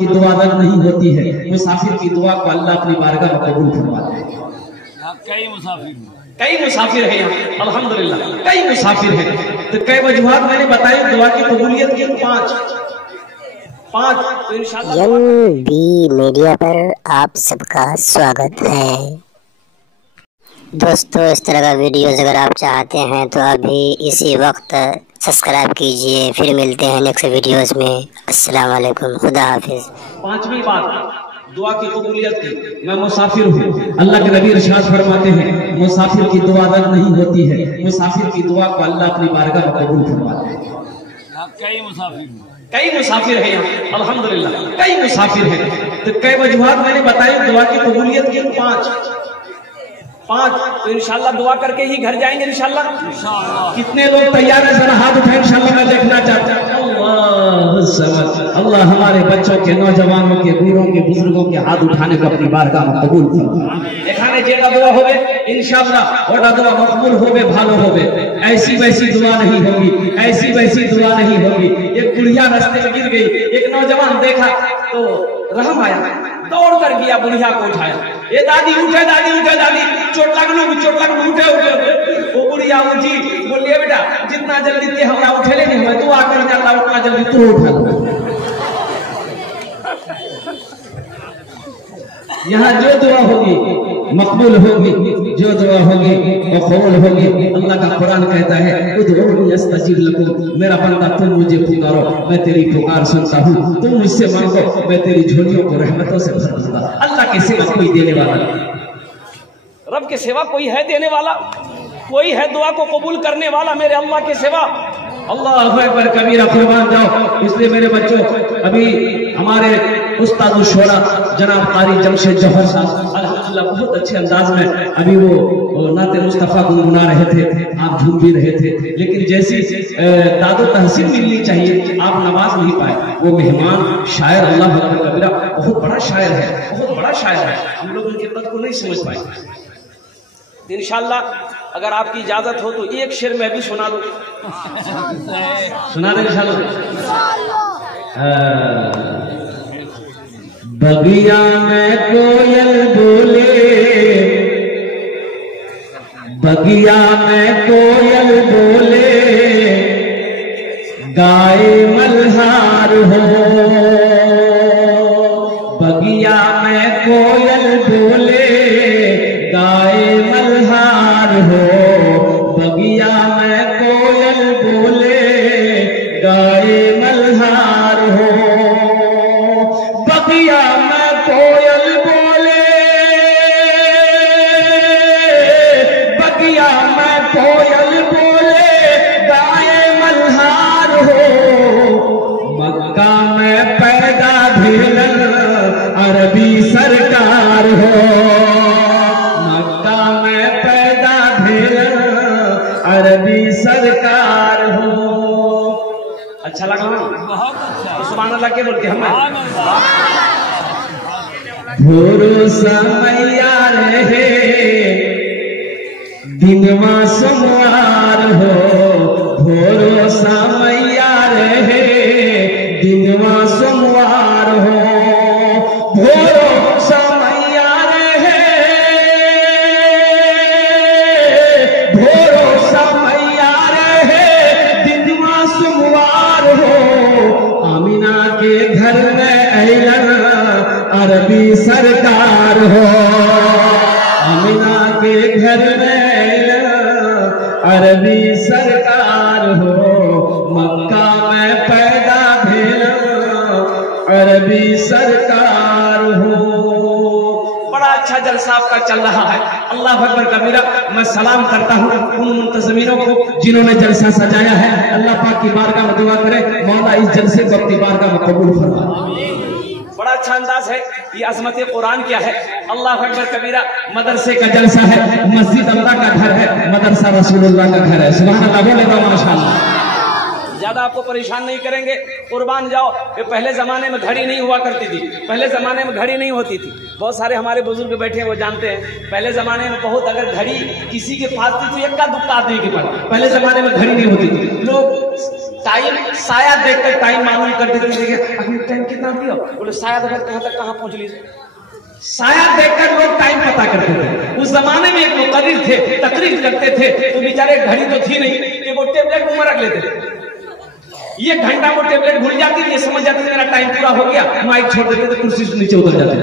की दुआ रद्द नहीं होती है। मुसाफिर की दुआ को अल्लाह अपनी बारगाह में कबूल फरमाता है। कई मुसाफिर है यहाँ, अल्हम्दुलिल्लाह कई मुसाफिर है। तो कई वजूहात मैंने बताई दुआ की कबूलियत की, पांच। तो इंशाअल्लाह एनबी मीडिया पर आप सबका स्वागत है। दोस्तों, इस तरह का वीडियोस अगर आप चाहते हैं तो अभी इसी वक्त सब्सक्राइब कीजिए। फिर मिलते हैं नेक्स्ट वीडियोस में। अस्सलाम वालेकुम, खुदा हाफिज। पांचवी बात दुआ की कबूलियत की। मैं मुसाफिर हूँ, अल्लाह के नबी इरशाद फरमाते हैं मुसाफिर की दुआ रद्द नहीं होती है। मुसाफिर की दुआ को अल्लाह अपनी बारगाह में कबूल फरमाता है। कई मुसाफिर है यहाँ, अल्हम्दुलिल्लाह कई मुसाफिर है। तो कई वजूहात मैंने बताई दुआ की कबूलियत की, पांच। तो इंशाल्लाह दुआ करके ही घर जाएंगे इंशाल्लाह। कितने लोग तैयार है, जरा हाथ उठाए, इंशाल्लाह मैं देखना चाहता हूँ। अल्लाह हमारे बच्चों के, नौजवानों के, बूढ़ों के, बुजुर्गों के हाथ उठाने को अपनी बारगाह में कबूल फरमाए। एखाने जेटा दुआ होवे इंशाल्लाह, ओटा दुआ मकबूल होवे, भालो होवे। ऐसी वैसी दुआ नहीं होगी, ऐसी वैसी दुआ नहीं होगी। एक बुढ़िया रास्ते में गिर गई, एक नौजवान देखा तो रहम आया, दौड़ कर गया, बुढ़िया को उठाया। ये दादी उठे, दादी उठे, दादी चोट लगनो, उठे। वो बुढ़िया उठी, बोलिए बेटा जितना जल्दी ते हमरा उठेले नहीं हुआ, दुआ कर अल्लाह उतना जल्दी तू उठा। यहाँ जो दुआ होगी मकबूल होगी, जो दुआ होगी वो कबूल होगी। अल्लाह का कुरान कहता है उदऊनी अस्तजीब लकुम, मेरा बंदा तुम मुझे पुकारो मैं तेरी पुकार सुनता हूँ। तुम मुझसे मांगो मैं तेरी झोलियों को रहमतों से भर दूंगा। अल्लाह के सिवा कोई देने वाला नहीं, रब के सिवा कोई है देने वाला, कोई है दुआ को कबूल करने वाला मेरे अल्लाह के सिवा। अल्लाह अकबर कबीरा, कुर्बान जाओ। इसलिए मेरे बच्चों, अभी हमारे उस्ताद शोरा जनाब कारी जमशेद जौहर साहब अल्हम्दुलिल्लाह बहुत अच्छे अंदाज में अभी वो नाते मुस्तफा गुनगुना रहे थे, आप झूम भी रहे थे। लेकिन जैसी दादो तहसीन मिलनी चाहिए आप नवाज नहीं पाए। वो मेहमान शायर, अल्लाह अकबर कबीरा बहुत बड़ा शायर है, बहुत बड़ा शायर है। हम लोग उनके पद को नहीं समझ पाए। इंशाल्लाह अगर आपकी इजाजत हो तो एक शेर मैं भी सुना दूं, सुना दे इंशाल्लाह। बगिया में कोयल बोले, बगिया में कोयल बोले, गाय मल्हार हो। बगिया में कोयल बोले, गाय मल्हार हो। बगिया में कोयल बोले, गाय मल्हार हो। बगिया में कोयल बोले, बगिया में कोयल बोले, गाय मल्हार हो। मक्का में पैदा भेलन अरबी सरकार हो। मक्का में पैदा भेलन अरबी सरकार हो। अच्छा लगा, बहुत अच्छा। सुभान अल्लाह के बोलते हम भरोसा मैया रहे दिनवा सोमवार हो। भरोसा मैया रहे दिनवा सोमवार हो। भरोसा मैया रहे, भरोसा मैया रहे दिनवा सोमवार हो। आमिना के घर में अइलन अरबी सरकार हो। आमिना के घर में अइलन अरबी सरकार हो। मक्का में पैदा भेलन अरबी सरकार हो। बड़ा अच्छा जलसा आपका चल रहा है, अल्लाह अकबर कबीरा। मैं सलाम करता हूँ उन मुंतज़मीनों को जिन्होंने जलसा सजाया है। अल्लाह पाक की बारगाह में दुआ करे मौला इस जलसे को अपनी बारगाह में कबूल फरमाए। बड़ा अच्छा अंदाज है, ये अज़मत कुरान क्या है। अल्लाह अकबर कबीरा। मदरसे का जलसा है, मस्जिद अल्लाह का घर है, मदरसा रसूलुल्लाह का घर है। सुभान अल्लाह, बोलेगा माशाअल्लाह। ज्यादा आपको परेशान नहीं करेंगे, कुर्बान जाओ। कि पहले जमाने में घड़ी नहीं हुआ करती थी, पहले जमाने में घड़ी नहीं होती थी। बहुत सारे हमारे बुजुर्ग बैठे हैं वो जानते हैं, पहले जमाने में बहुत अगर घड़ी किसी के पास थी तो इक्का दुक्का आदमी के पास। पहले जमाने में घड़ी नहीं होती थी, लोग टाइम साया देखकर टाइम मालूम कर देते थे। अभी टाइम कितना दिया? बोले साया देखकर कहाँ तक कहाँ पहुंच ली। साया देखकर लोग टाइम पता करते थे। उस जमाने में एक मुकर्रिर थे, तकरीर करते थे, तो बेचारे घड़ी तो थी नहीं कि वो टेबलेट मुंह में रख लेते थे। ये घंटा वो टेबलेट भूल जाती थी, समझ जाती थी मेरा टाइम पूरा हो गया, माइक छोड़ देते थे, कुर्सी से नीचे उतर जाते।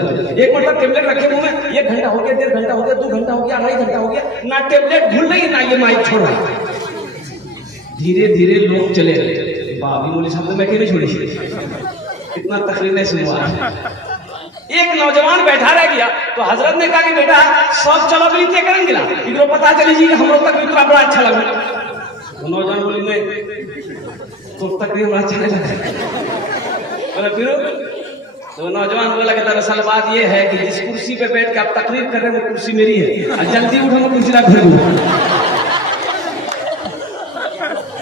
एक मतलब टेबलेट रखे मुंह में, 1 घंटा हो गया, 1.5 घंटा हो गया, 2 घंटा हो गया, 2.5 घंटा हो गया, ना टेबलेट भूल रही ना ये माइक छोड़ रहा। धीरे धीरे लोग चले गए। बाबी बोले साहब मैं क्यों नहीं छोड़ी, इतना तकलीफ नहीं सुनवा। एक नौजवान बैठा रह गया तो हजरत ने कहा कि बेटा सब चलो भी क्या करेंगे ना, इधर पता चली जी हम लोग तक इतना बड़ा अच्छा लगा। तो नौजवान बोले नहीं तो तकरीर बड़ा अच्छा नहीं लगा। बोले फिर तो नौजवान बोला कि दरअसल बात ये है कि जिस कुर्सी पे बैठ के आप तकरीर कर रहे हैं वो कुर्सी मेरी है, जल्दी उठो मैं कुर्सी रख दूँ।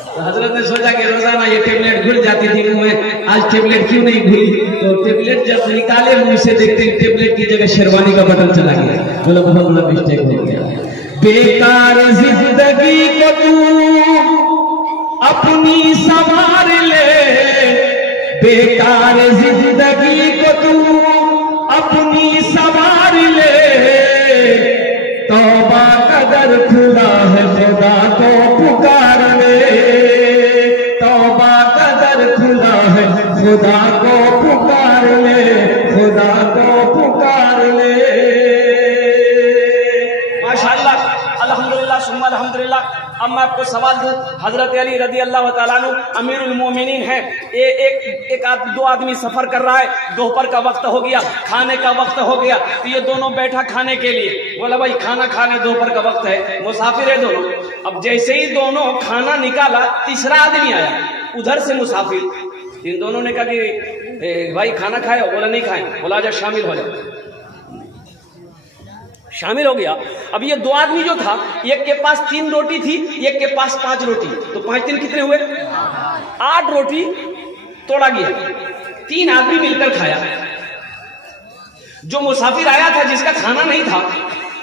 तो हजरत ने सोचा कि रोजाना ये टेबलेट घुल जाती थी मुंह में, आज टेबलेट क्यों नहीं घुली। तो टेबलेट जब निकाले मुंह से देखते ही टेबलेट की जगह शेरवानी का बटन चला गया। बोला बहुत बड़ा मिस्टेक हो गया। बेकार जिंदगी को तू अपनी संवार ले, बेकार जिंदगी को तू अपनी संवार ले, तौबा कदर खुदा है खुदा को पुकार ले, तौबा कदर खुदा है खुदा को पुकार ले, खुदा को पुकार ले। माशाअल्लाह अल्हम्दुलिल्लाह सुम्मा अल्हम्दुलिल्लाह। अब मैं आपको सवाल दूं, हजरत अली रदी अल्लाह तआला अन्हु अमीरुल मोमिनीन है, दो आदमी सफर कर रहा है, दोपहर का वक्त हो गया, खाने का वक्त हो गया, तो ये दोनों बैठा खाने के लिए। बोला भाई खाना खाने, दोपहर का वक्त है, मुसाफिर है दोनों। अब जैसे ही दोनों खाना निकाला, तीसरा आदमी आया उधर से मुसाफिर। इन दोनों ने कहा कि भाई खाना खाए? बोला नहीं खाए। बोला जा शामिल हो जाए। शामिल हो गया। अब ये 2 आदमी जो था, एक के पास 3 रोटी थी, एक के पास 5 रोटी, तो 5 3 कितने हुए? 8 रोटी तोड़ा गया, 3 आदमी मिलकर खाया। जो मुसाफिर आया था जिसका खाना नहीं था,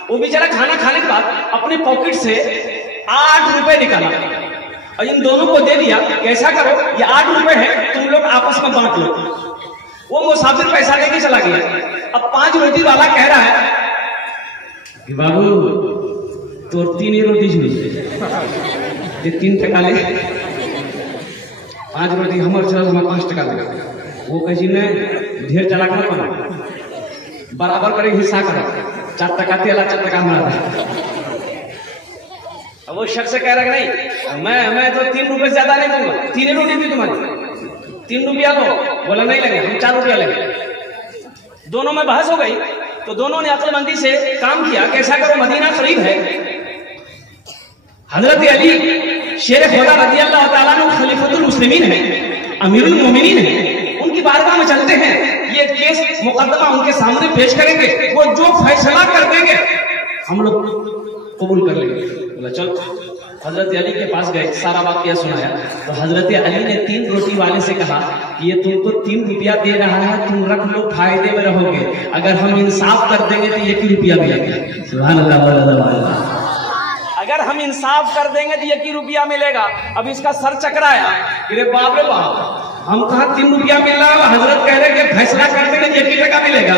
वो बेचारा खाना खाने के बाद अपने पॉकेट से 8 रुपए निकाला और इन दोनों को दे दिया। कैसा करो, ये 8 रुपए है, तुम लोग आपस में बांट लो। वो मुसाफिर पैसा लेके चला गया। अब 5 रोटी वाला कह रहा है कि बाबू तो 3 ही रोटी छुई, 3 टका ले, 5 रोटी हमारे चला, 5 टका लगा। वो कही ने ढेर चला कर बराबर करे, हिस्सा करो, 4 टका तेला 4 टका मारा। अब वो शख्स कह रहा नहीं मैं तो 3 रुपए ज्यादा नहीं दूंगा, 3 रोटी थी तुम्हारी, 3 रुपया लो। बोला नहीं लगे, हम 4 रुपया लगे। दोनों में बहस हो गई तो दोनों ने अक्लमंदी से काम किया। कैसा करो, मदीना करीब है, हजरत अली शेर खुदा रज़ी अल्लाह तआला अन्हु खलीफतुल मुस्लिमीन है, अमीरुल मोमिनीन है, उनकी बारगाह में चलते हैं, ये केस मुकद्दमा उनके सामने पेश करेंगे, वो जो फैसला कर देंगे हम लोग कबूल कर लेंगे। बोला चल। हजरत अली के पास गए, सारा वाकया सुनाया। तो हजरत अली ने 3 रोटी वाले से कहा कि ये तुमको 3 रुपया दे रहा है, तुम रख लो, फायदे में रहोगे, अगर हम इंसाफ कर देंगे तो 1 रुपया मिलेगा। सुभान अल्लाह। अगर हम इंसाफ कर देंगे तो 1 रुपया मिलेगा। अब इसका सर चकराया, अरे बाप रे बाप, हम कहा 3 रुपया मिल रहा है, हजरत कह रहे कि फैसला कर देंगे 1 टका मिलेगा।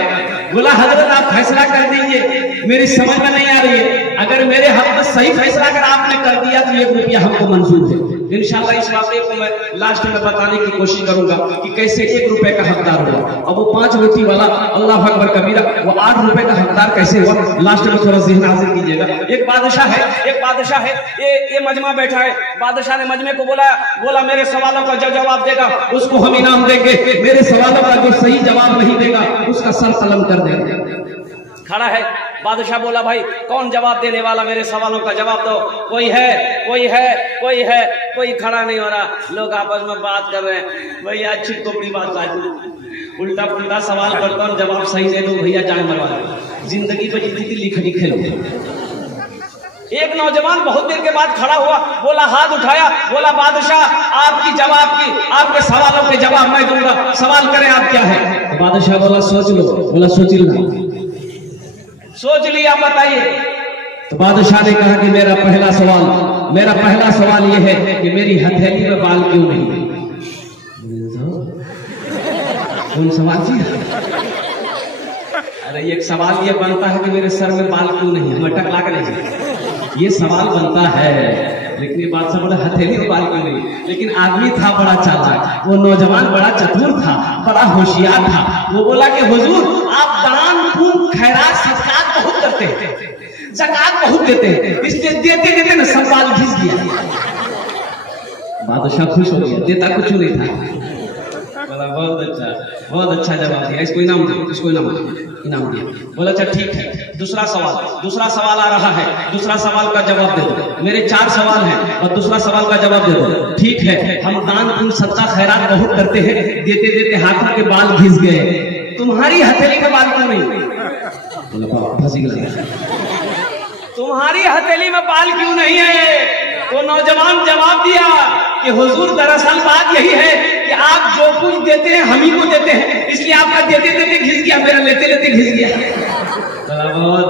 बोला हजरत आप फैसला कर दीजिए, मेरी समझ में नहीं आ रही है, अगर मेरे हक में सही फैसला अगर आपने कर दिया तो 1 रुपया हमको मंजूर है। इंशाअल्लाह इस वाक़े को मैं लास्ट में बताने की कोशिश करूंगा कि कैसे 1 रुपए का हकदार हुआ। अब वो 5 रोटी वाला, अल्लाह अकबर कबीरा, वो 8 रुपए का हकदार कैसे हुआ, लास्ट में थोड़ा ज़हन हाजिर कीजिएगा। एक बादशाह है, ये मजमा बैठा है। बादशाह ने मजमे को बोला मेरे सवालों का जो जवाब देगा उसको हम इनाम देंगे, मेरे सवालों का जो सही जवाब नहीं देगा उसका सर कलम कर देंगे। खड़ा है बादशाह, बोला भाई कौन जवाब देने वाला, मेरे सवालों का जवाब दो। कोई है, कोई खड़ा नहीं हो रहा। लोग आपस में बात कर रहे हैं, भैया अच्छी कोपड़ी बात बात, उल्टा पुल्टा सवाल करता हूँ, जवाब सही दे दो भैया, जान मरवा दो, जिंदगी पे जिंदगी लिखे लो। एक नौजवान बहुत देर के बाद खड़ा हुआ, बोला हाथ उठाया, बोला बादशाह आपके सवालों के जवाब मैं दूंगा, सवाल करें आप क्या है। तो बादशाह बोला सोच लो। बोला सोच लिया, बताइए। तो बादशाह ने कहा कि मेरा पहला सवाल, मेरा पहला सवाल ये है कि मेरी हथेली में बाल क्यों नहीं है? कौन सवाल जी? अरे एक सवाल ये बनता है कि मेरे सर में बाल क्यों नहीं है, मैं टकला कर नहीं, ये सवाल बनता है। लेकिन ये बात से बड़ा हथेली में बाल क्यों नहीं? लेकिन आदमी था बड़ा चालाक, वो नौजवान बड़ा चतुर था, बड़ा होशियार था। वो बोला कि हुजूर आप दान पुण्य खैरात सदकात बहुत करते हैं, ज़कात बहुत देते हैं, इसलिए देते देते ना सब बाल घिस गया। बादशाह खुश हो गया, देता कुछ नहीं था। बोला बहुत अच्छा जवाब दिया, इसको इनाम दो, इसको इनाम दिया। बोला अच्छा ठीक है, दूसरा सवाल आ रहा है, दूसरा सवाल का जवाब दे दो। मेरे 4 सवाल हैं और दूसरा सवाल का जवाब दे दो। ठीक है, हम दान पुण्य सदका खैरात बहुत करते हैं, देते देते हाथों के बाल घिस गए, तुम्हारी हथेली के बाल क्यों नहीं? तुम्हारी हथेली में बाल क्यों नहीं है? वो नौजवान जवाब दिया कि हुजूर दरअसल बात यही है कि आप जो कुछ देते हैं हम ही को देते हैं, इसलिए आपका देते देते घिस गया, मेरा लेते लेते घिस गया। बहुत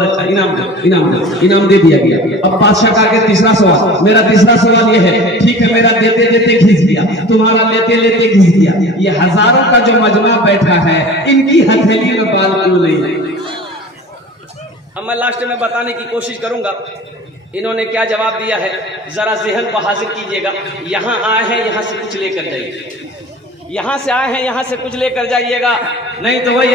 अच्छा, इनाम दे दिया गया। अब बादशाह का आगे तीसरा सवाल, मेरा तीसरा सवाल ये है, ठीक है मेरा देते देते घिस गया, तुम्हारा लेते लेते घिस गया, ये हजारों का जो मजमा बैठा है इनकी हथेली में बाल क्यों नहीं है? अब मैं लास्ट में बताने की कोशिश करूंगा इन्होंने क्या जवाब दिया है, जरा ज़हन को हाजिर कीजिएगा। यहाँ आए हैं, यहाँ से कुछ लेकर जाइए, यहाँ से आए हैं, यहाँ से कुछ लेकर जाइएगा, नहीं तो वही